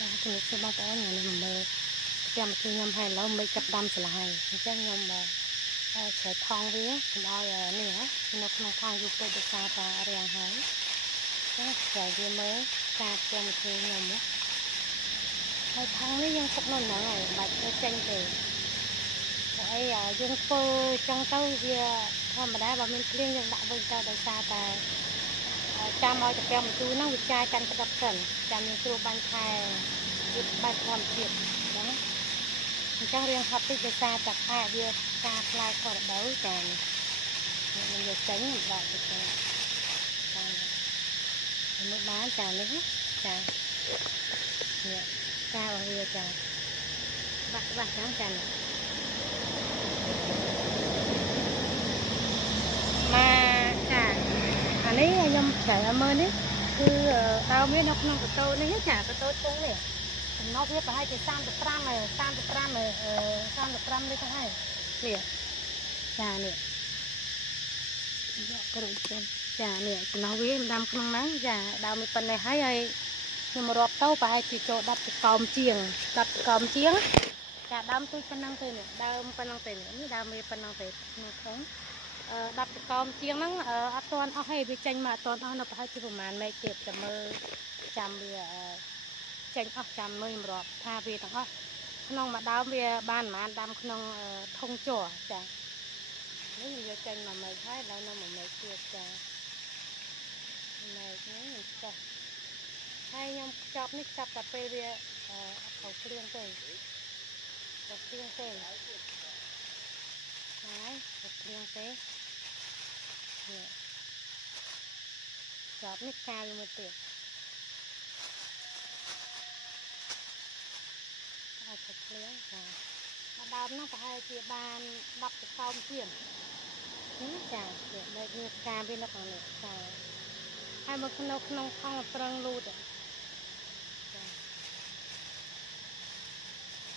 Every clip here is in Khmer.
ជំរាបសួរបងប្អូនថ្ងៃនេះមើលចាំមកជួយខ្ញុំហើយឥឡូវមិនចាប់ដាំស្លាយអញ្ចឹងខ្ញុំឆ្លៃថងវាកុំឲ្យនេះនៅក្នុងថងយូរពេកដោយសារតែរាំងហើយអញ្ចឹងឆ្លៃវាមើលការចាំមកជួយខ្ញុំហើយថងនេះយើងទុកនៅហ្នឹងហើយមិនបាច់ទៅចេញទេព្រោះអីយើងធ្វើចឹងទៅវាធម្មតាបើមានភ្លៀងយើងដាក់វិញទៅដោយសារតែចាំឲ្យតាពាំងមកជួយហ្នឹងវាចាយកាន់ក្តាប់សិនចាំយើងគ្រូបាញ់ខែវាបែបធម្មជាតិអញ្ចឹងរៀងហត់តិចដោយសារតែខែវាការផ្លែខុសរដូវចាmìnhយកចេញដកទៅចាមើលបានចានេះចានេះការរបស់វាចាបាក់ចឹងចានេះមកចាអានេះខ្ញុំឆ្លៃមើលនេះគឺដើមវានៅក្នុងកតូនេះចាកតូធុងនេះចំណុះវាប្រហែលជា35នេះទៅហើយនេះចានេះយកគ្រូចេញចានេះចំណុះវាដាំក្នុងហ្នឹងចាដើមវាប៉ុណ្ណេះហើយខ្ញុំរាប់ទៅប្រហែលជាចូល10កោមជាងចាដើមទូចប៉ុណ្ណឹងទេនេះដើមប៉ុណ្ណឹងទេនេះដើមវាប៉ុណ្ណឹងទេក្នុងធុង10កោមជាងហ្នឹងអត់ទាន់អស់ទេវាចេញមកអត់ទាន់អស់នៅប្រហែលជាប្រហែលមេឃទៀតតែមើលចាំវាចេញអស់ចាំមើលខ្ញុំរាប់ថាវាទាំងអស់ក្នុងមួយដើមវាបានប្រហែលដាំក្នុងធុងជ័រចានេះខ្ញុំយកចេញមកមេឃហើយដល់នៅមួយមេឃទៀតចាមេឃនេះខ្ញុំចោះហើយខ្ញុំខ្ចប់នេះខ្ចប់តែពេលវាអត់ត្រូវភ្លៀងទេទៅភ្លៀងទេហើយទៅភ្លៀងទេនេះខ្ចប់នេះកាលមួយទៀតឲ្យទៅភ្លៀងចាដើមហ្នឹងប្រហែលជាបាន10កោមជាងនេះចាវាដូចវាផ្កាវានៅខាងនេះចាហើយមកក្នុងខំប្រឹងលូតចា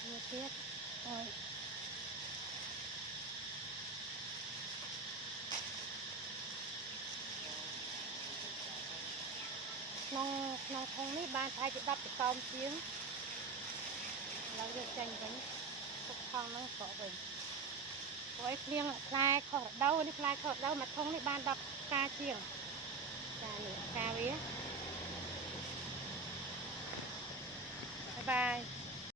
នេះទៀតហើយក្នុងធុងនេះបានប្រហែលជា10កោមជាងឡើងយកចេញវិញទុកថងហ្នឹងក្រក់វិញព្រោះឯភ្លៀងផ្លែខុសរដូវនេះផ្លែខុសរដូវមួយធុងនេះបាន10ផ្កាជាងចានេះផ្កាវាបាយបាយ